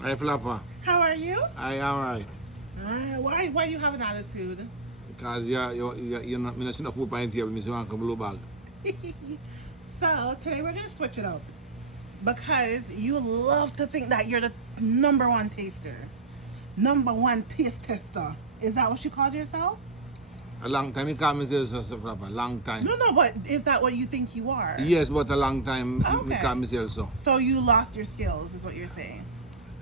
Right, Flapper? How are you? I am right. Why you have an attitude? Because you're not missing the food on the table, Miss Wanka Blue Bag. So today we're gonna switch it up because you love to think that you're the number one taster, number one taste tester. Is that what you called yourself? A long time, you call myself so, Flapper. Long time. No, but is that what you think you are? Yes, but a long time, I Okay. call myself so. So you lost your skills, is what you're saying.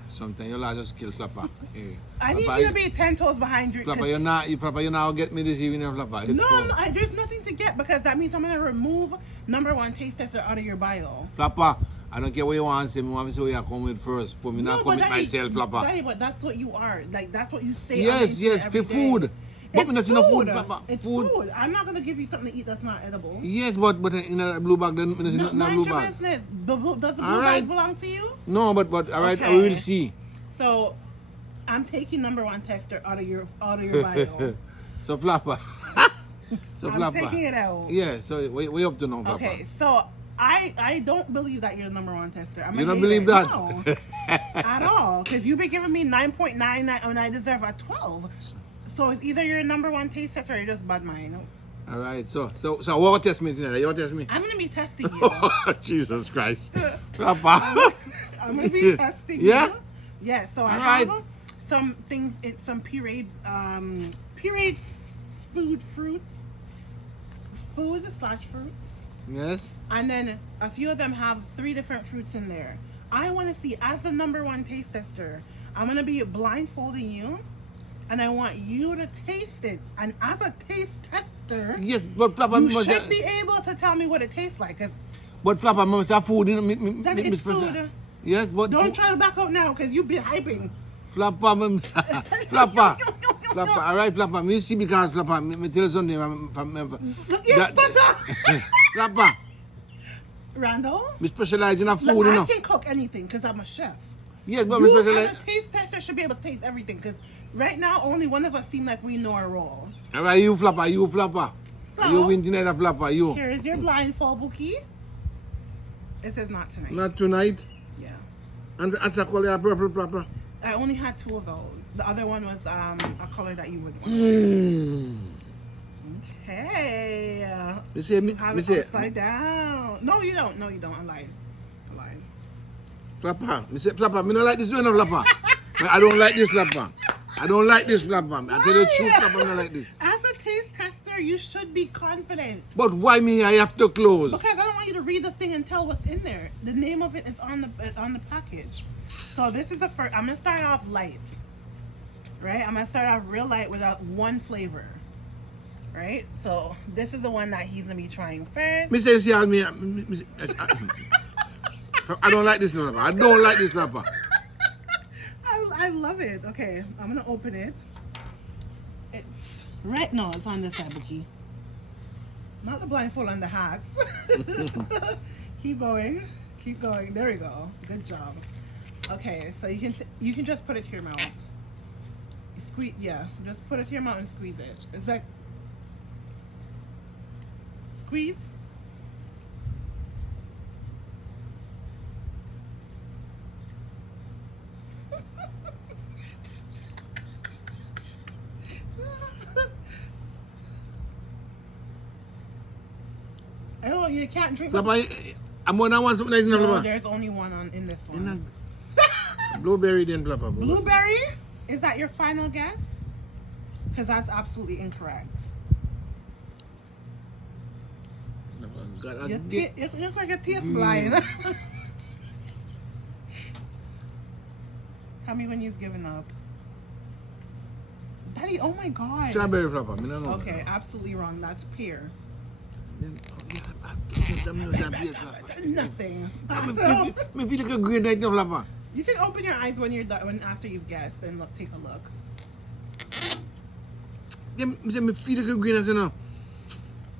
Sometimes you lost your skill, Flapper. Yeah. I need Flapper, you to be 10 toes behind your. Flapper, you're not get me this evening, Flapper. It's No, cool. there's nothing to get because that means I'm gonna remove number one taste tester out of your bio. Flapper, I don't care what you want to say. I want to say what you come with first. But me not come with Daddy, myself, Flapper. Daddy, but that's what you are. Like that's what you say. Yes, yes, every for day. food. But It's me not food. in the food, Flapper. It's Food. food. I'm not gonna give you something to eat that's not edible. Yes, but in a blue bag, then in a Mind blue your bag. business. Does the blue All right. bag belong to you? No, but all right, I Okay. will see. So, I'm taking number one tester out of your bio. So Flapper. So I'm Flapper. taking it out. Yeah, so we up to now, Flapper. Okay, so I don't believe that you're the number one tester. You don't believe that? No, at all. Because you've been giving me 9.99 and I deserve a 12. So it's either you're a number one taste tester or you're just bad mind. All right, so what test me tonight? You want to test me? I'm gonna be testing you. Jesus Christ. Flapper. I'm gonna be testing Yeah? you. Yeah. So I Alright. have some things. It's some pureed fruits, food/fruits. Yes? And then a few of them have 3 different fruits in there. I want to see, as the number one taste tester, I'm going to be blindfolding you. And I want you to taste it. And as a taste tester, Yes, but Flapper, you should be able to tell me what it tastes like. Because but Flapper, must have food in then it's food. Yes, but Don't try to back up now because you've been hyping. Flapper, Flapper. Flapper, all right, Flapper. Me see because Flapper, me tell you something. Look, you stutter. Flapper, Randall, me specialize in a food, look, you I know. can cook anything because I'm a chef. Yes, but me You, specialize. as a taste tester, should be able to taste everything. Because right now, only one of us seem like we know our role. All right, you Flapper. So, You win tonight, Flapper, you. Here's your blindfold, Bookie. It says not tonight. Not tonight. Yeah. And that's a color purple, Flapper. I only had 2 of those. The other one was a color that you would want. Okay. Me say, me Have it say, upside down. No, you don't. No, you don't. I lied. Flapper. Me say, Flapper, me don't like this, no, Flapper. I don't like this, Flapper. I don't like this, Flapper. I tell you the truth, Flapper, I don't like this. As a taste tester, you should be confident. But why me? I have to close. Because I don't want you to read the thing and tell what's in there. The name of it is on the package. So this is first. I'm gonna start off light, right? I'm gonna start off real light without one flavor, right? So this is the one that he's gonna be trying first. Me say, see, I don't like this, Flapper. I don't like this, Flapper. I love it. Okay, I'm gonna open it. It's right. No, it's on this side, Bookie. Not the blindfold on the hats. Keep going. Keep going. There we go. Good job. Okay, so you can just put it to your mouth. Squeeze. Yeah, just put it to your mouth and squeeze it. It's like squeeze. Oh, you can't drink. Flapper, I'm gonna want something like this, No, Flapper. there's only one in this one. In a blueberry, then, Flapper. Blueberry? Is that your final guess? Because that's absolutely incorrect. God, You look like a taste blind. Tell me when you've given up. Daddy, oh my God. Strawberry, Flapper. Me don't know. Okay, absolutely wrong. That's pear. Nothing. Me feel like a green right now, Flapper. You can open your eyes when you're done, after you've guessed, and take a look. Me feel like a green right now.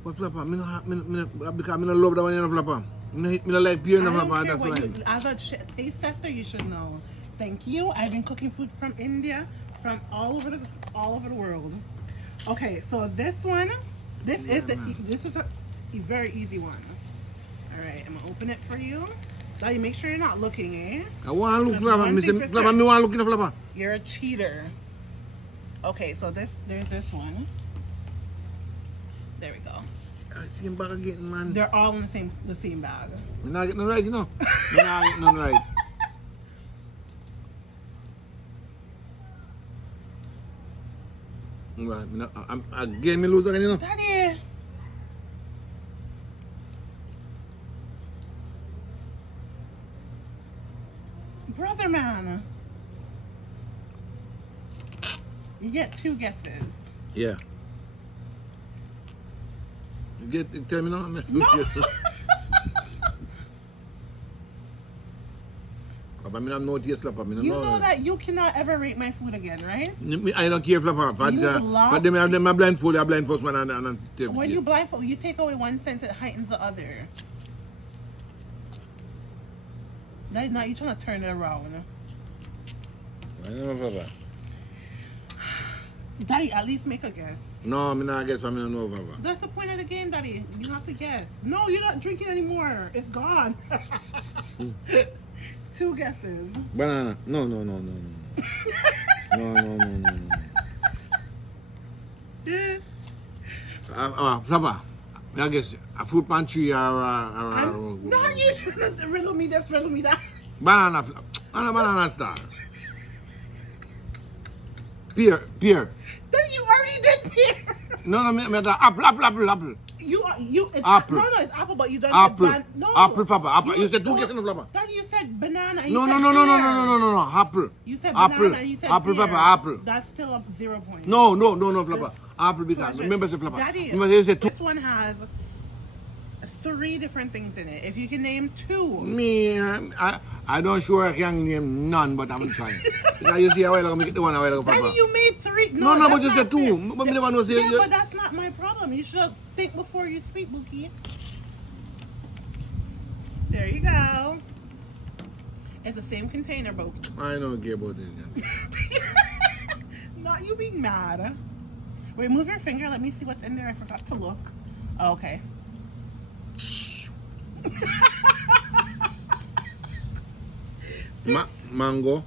But Flapper, because I love that one, you know, Flapper. Me don't like pear, no, Flapper. That's why. As a taste tester, you should know. Thank you. I've been cooking food from India, from all over the world. Okay, so this one, this is a very easy one. All right, I'm gonna open it for you. Daddy, make sure you're not looking, eh? I want to look That's Flavour. one Me thing say for Flavour, me want to look in the Flavour. You're a cheater. Okay, so there's this one. There we go. I see him back again, man. They're all in the same bag. Me not get none right, you know. Me not get none right. Right, again, me lose again, you know. Daddy. Brother man. You get 2 guesses. Yeah. You tell me now? No. Papa, me not know taste Flapper. Me not You know that you cannot ever rate my food again, right? I don't care Flapper. But lost them have them a blindfold, a blindfold man and When you blindfold, you take away one sense, it heightens the other. Now you're trying to turn it around. I don't know Flapper. Daddy, at least make a guess. No, me not guess. I don't know Flapper. That's the point of the game, Daddy. You have to guess. No, you're not drinking anymore. It's gone. 2 guesses. Banana. No. No. Flapper. I guess a fruit pantry or No, you shouldn't riddle me this, riddle me that. banana star. Pear. Daddy, you already did pear. No, me apple. It's Apple. No, it's apple, but you don't Apple. say no. Apple Flapper. Apple. You said 2 guesses in the Flapper. Daddy, you said banana. And No. you said pear. No. Apple. You said apple. banana. And you said apple pear. Flapper. Apple. That's still up 0 points. No, Flapper. Apple because remember the Flapper. Daddy, Remember you said 2. this one has 3 different things in it. If you can name 2. Me, I don't sure I can name none, but I'm trying. Because you see a while ago, make it the one a while ago, Flapper. Daddy, you made 3. No, that's but you not said 2. fair. But me the one who say Yeah, but that's not my problem. You should think before you speak, Bookie. There you go. It's the same container, but I don't care about it. not you being mad. Wait, move your finger. Let me see what's in there. I forgot to look. Oh, okay. Mango,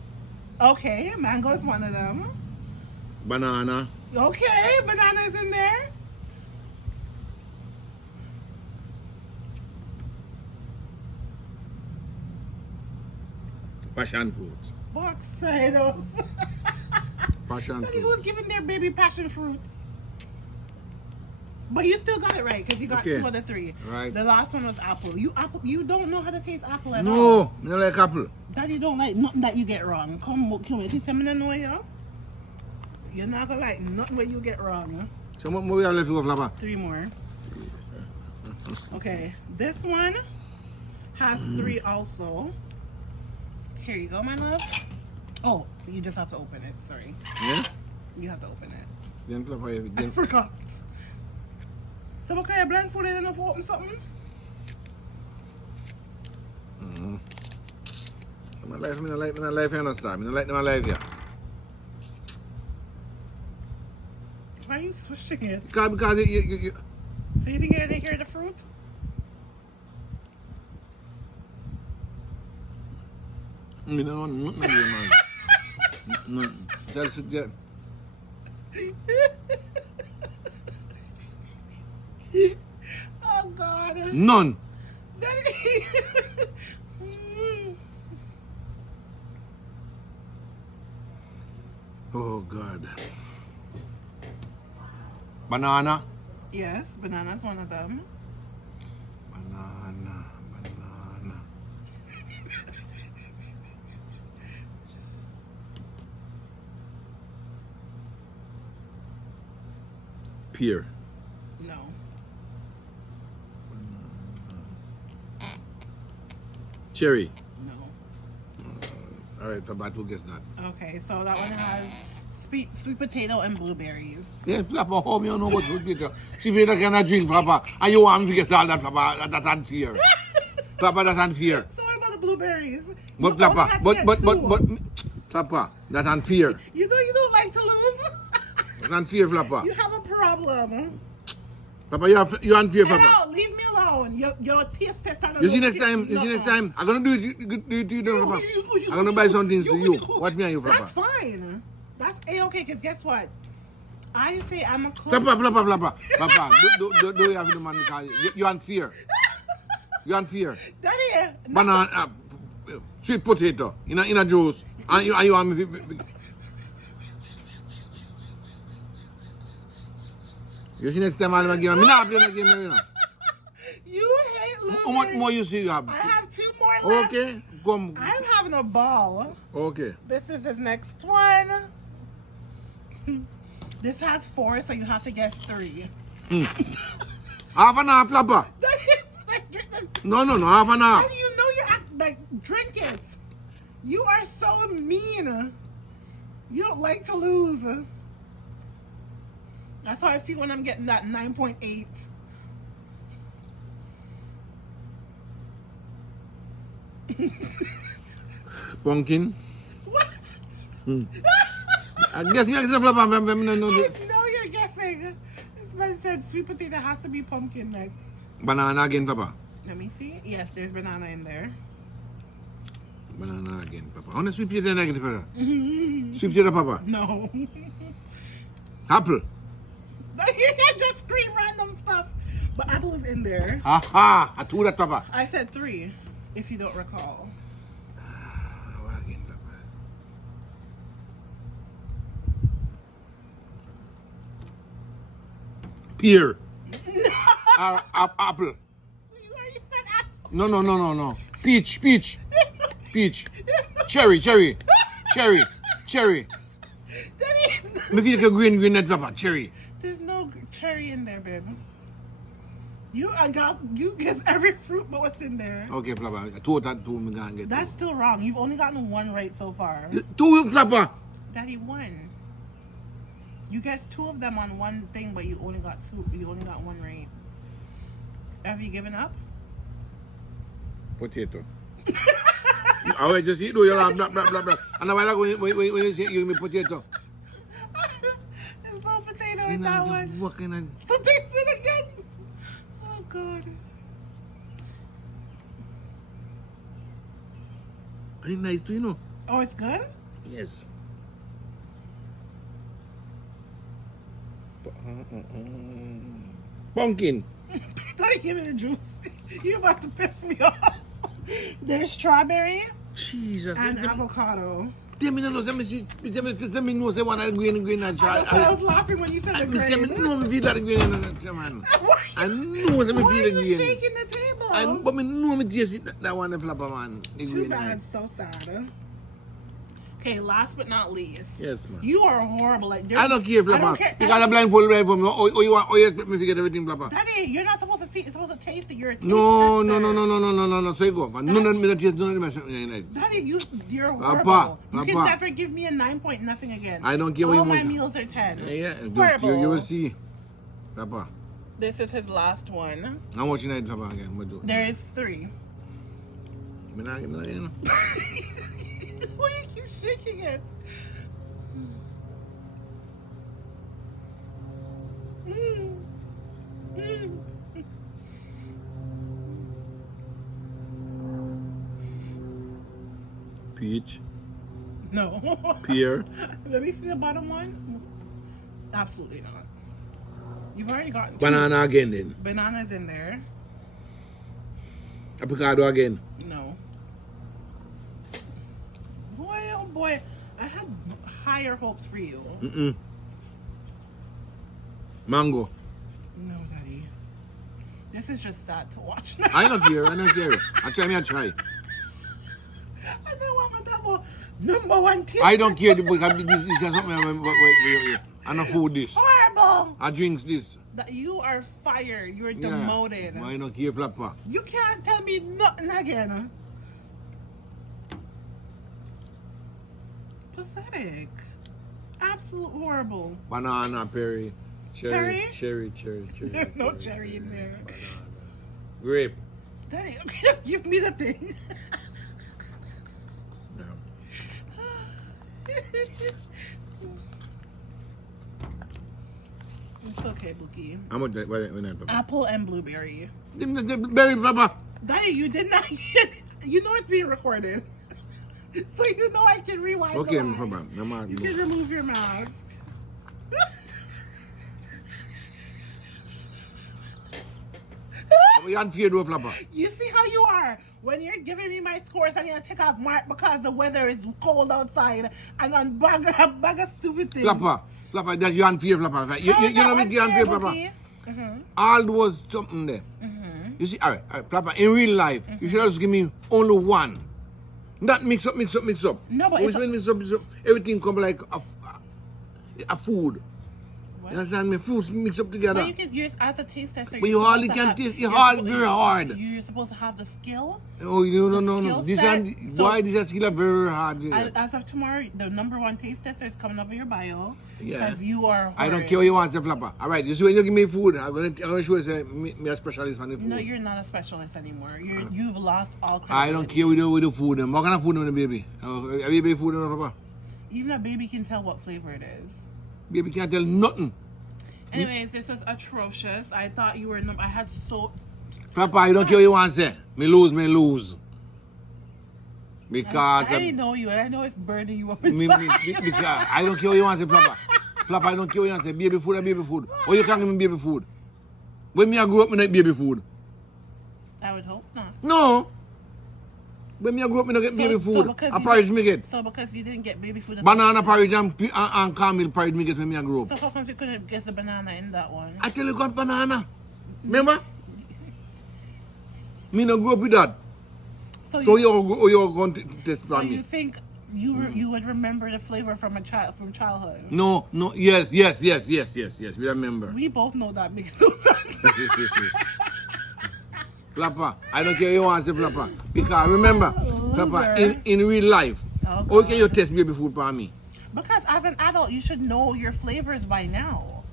Okay, mango is one of them. banana, Okay, banana is in there. passion fruit. Box potatoes. Passion Who was fruit. giving their baby passion fruit? But you still got it right because you got Okay. 2 out of 3. Right. The last one was apple. You don't know how to taste apple at all. No, me don't like apple. Daddy don't like nothing that you get wrong. Come here. This I'm gonna know you. You're not gonna like nothing where you get wrong. Huh? So what we have left to go, Flapper? 3 more. Okay, this one has 3 also. Here you go, my love. Oh, you just have to open it. Sorry, Yeah? you have to open it. Then Flapper, I then forgot. So what kind of blindfolded enough to open something? my life, me don't like you understand. Me don't like my life, yeah. Why are you swishing it? Because you So you think you're gonna hear the fruit? me don't want nothing here, man. Nothing. Just sit there. Oh God. None. Daddy. Oh, God. Banana. Yes, banana's one of them. Banana. Pear. No. Cherry. No. All right, so about 2 guess that. Okay, so that one has sweet potato and blueberries. Yeah, Flapper, how me you know what sweet potato? See, Peter cannot drink, Flapper, and you want me to guess all that, Flapper, that's unfair. Flapper, that's unfair. So what about the blueberries? But You Flapper, only have to get 2. Flapper, that's unfair. You know you don't like to lose. That's unfair, Flapper. You have a problem. Flapper, you're unfair, Get Flapper. out. Leave me alone. down. Your taste test. You see next time, I'm gonna do it to you, Flapper. I'm gonna buy some things for you. Watch me and you, Flapper. That's fine. That's A-okay, because guess what? I say I'm a cook. Flapper. Do you have the man because you're unfair. You're unfair. Daddy. Banana, sweet potato in a juice. And you want me. You see next time I'm gonna give me not play the game, you know. You hate losing. How much more you see you have? I have 2 more left. Okay, come. I'm having a ball. Okay. This is his next one. This has 4, so you have to guess 3. Half an hour, Flapper. No, half an hour. How do you know you act like drink it? You are so mean. You don't like to lose. That's how I feel when I'm getting that 9.8. Pumpkin. What? I guess me accept Flapper. I know you're guessing. This man said sweet potato has to be pumpkin next. Banana again, Papa. Let me see. Yes, there's banana in there. Banana again, Papa. On the sweet potato again, Papa. Sweet potato, Papa. No. Apple. You can't just scream random stuff. But apple is in there. Aha! I told that, Papa. I said 3, if you don't recall. What again, Papa? Pear. Apple. You already said apple. No. Peach. Cherry. Me feel like a green net, Papa. Cherry. There's no cherry in there, babe. You guess every fruit but what's in there. Okay, Flapper. I told that to me and get That's still wrong. You've only gotten 1 right so far. 2, Flapper. Daddy, 1. You guessed 2 of them on one thing, but you only got 2. You only got 1 right. Have you given up? Potato. I will just eat, do you laugh, blah. And a while ago, when you say you give me potato. There's no potato in that one. What kind of... So taste it again. Oh, God. It's nice too, you know. Oh, it's good? Yes. Pumpkin. Don't give me the juice. You're about to piss me off. There's strawberry Jesus. and avocado. Tell me no, tell me no, say one green and try. I was laughing when you said the green. No, me feel that green and man. I know that me Why feel are the you green. shaking the table? But me know me taste that one, the Flapper, man. Too bad, so sad. Okay, last but not least. Yes, man. You are horrible. Like I don't care, Flapper. Because I'm blindfolded from me. Oh, you expect me to get everything, Flapper? Daddy, you're not supposed to see. You're supposed to taste it. You're a taste No. tester. So you go. But none of me taste none of me. Daddy, you're horrible. Papa, you can Papa. never give me a 9 point nothing again. I don't care what you All my want. meals are 10. Yeah, Horrible. you will see. Flapper. This is his last one. I'm watching that, Flapper, again. There is 3. You know. Why you keep shaking it? Peach. No. Pear. Let me see the bottom one. Absolutely not. You've already gotten 2. Banana again then. Banana's in there. Avocado again. No. Boy, oh boy. I had higher hopes for you. Mango. No, Daddy. This is just sad to watch. I don't care. I try. I don't want to talk about number 1 taste. I don't care because this is something. Wait. I don't food this. Horrible. I drinks this. That you are fired. You're demoted. Why not care, Flapper? You can't tell me nothing again. Pathetic. Absolute horrible. Banana, cherry. Cherry? Cherry. There's no cherry in there. Banana. Grape. Daddy, just give me the thing. Yeah. It's okay. Okay, Bookie. How much that when I Flapper? Apple and blueberry. Give me the berry Flapper. Daddy, you did not get. You know it's being recorded, so you know I can rewind. Okay, the line. Flapper. No matter. You can remove your mask. You unfair though, Flapper. You see how you are when you're giving me my scores and you take off mark because the weather is cold outside and on bag of stupid things. Flapper, that's you unfair, Flapper. You know me unfair, Flapper. All was something there. You see, all right, Flapper, in real life, you should just give me only one. Not mix up. No, but when mix up, everything come like a food. What? You understand me? Fruits mix up together. But you're as a taste tester. But you hardly can taste. It's hard, very hard. You're supposed to have the skill. Oh, no. skill This set. and why this skill are very hard. As of tomorrow, the #1 taste tester is coming over your bio. Yeah. Because you are. I don't care what you want, say Flapper. All right, you see when you give me food, I'm gonna show you say me a specialist on the food. No, you're not a specialist anymore. You've lost all credibility. I don't care with the food. What kind of food on the baby? A baby food on the Flapper? Even a baby can tell what flavor it is. Baby can't tell nothing. Anyways, this was atrocious. I thought you were. I had so. Flapper, I don't care what you want to say. Me lose. Because I know you, and I know it's burning you up inside. because I don't care what you want to say, Flapper. Flapper, I don't care what you want to say. Baby food or baby food. Or you can't give me baby food. When me I grew up, me not baby food. I would hope not. No. When me I grew up, me not get baby food. because A porridge me get. So because you didn't get baby food. Banana porridge and caramel porridge me get when me I grew up. So how come you couldn't get the banana in that one? I tell you got banana. Remember? Me not grew up with that. So you're going to test So on you me. think you would remember the flavor from childhood? No, yes. We remember. We both know that makes no sense. Flapper, I don't care what you want to say, Flapper. Because remember, Flapper, in real life, Oh, how can you test baby food for me? Because as an adult, you should know your flavors by now.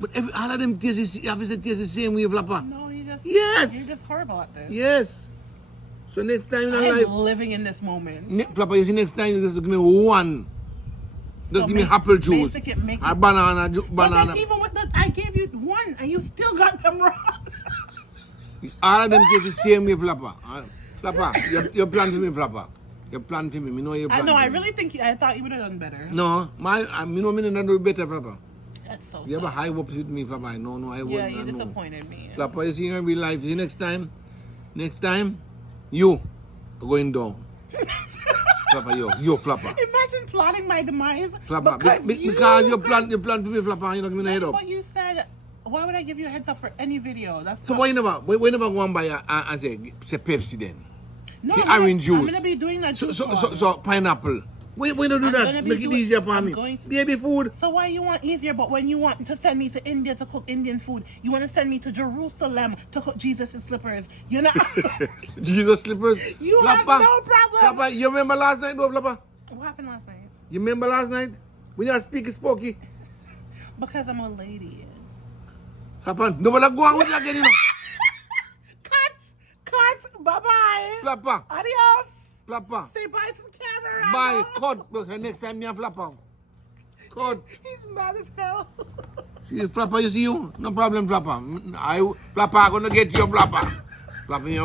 But all of them taste the same way, Flapper. No, Yes. you're just horrible at this. Yes. So next time in I'm life, living in this moment. Flapper, you see next time you just give me one. Just give me apple juice. Or banana. But then even with that, I gave you one and you still got them wrong. All of them taste the same way, Flapper. Flapper, you plan for me, Flapper. You plan for me. Me know you plan. I really think I thought you would have done better. No, me know me not do better, Flapper. That's so You ever sad. high up with me, Flapper? I know, I wouldn't. Yeah, you know. disappointed me. Flapper, you see in real life. See next time, you are going down. Flapper, you Flapper. Imagine plotting my demise. Flapper, because you plan for me, Flapper. You don't give me the head up. What you said. Why would I give you a heads up for any video? That's So why you never go and buy and say Pepsi then? no, say I'm orange gonna, juice. I'm gonna be doing that. So pineapple. Why don't do I'm that? gonna be Make it doing- easier for I'm me. going to- Baby food. So why you want easier, but when you want to send me to India to cook Indian food, you want to send me to Jerusalem to cook Jesus' slippers. You know, Jesus slippers. you have no problem. Flapper, you remember last night, though, Flapper? What happened last night? You remember last night? When you speak spooky? Because I'm a lady. Flapper, nobody go on with you again, you know. Cut. Bye-bye. Flapper, Adios. Flapper. Say bye to the camera. Bye, cut. Because next time me and Flapper. Cut. He's mad as hell. See, Flapper, you see you? No problem, Flapper. Flapper, I'm gonna get you, Flapper. Flapper, you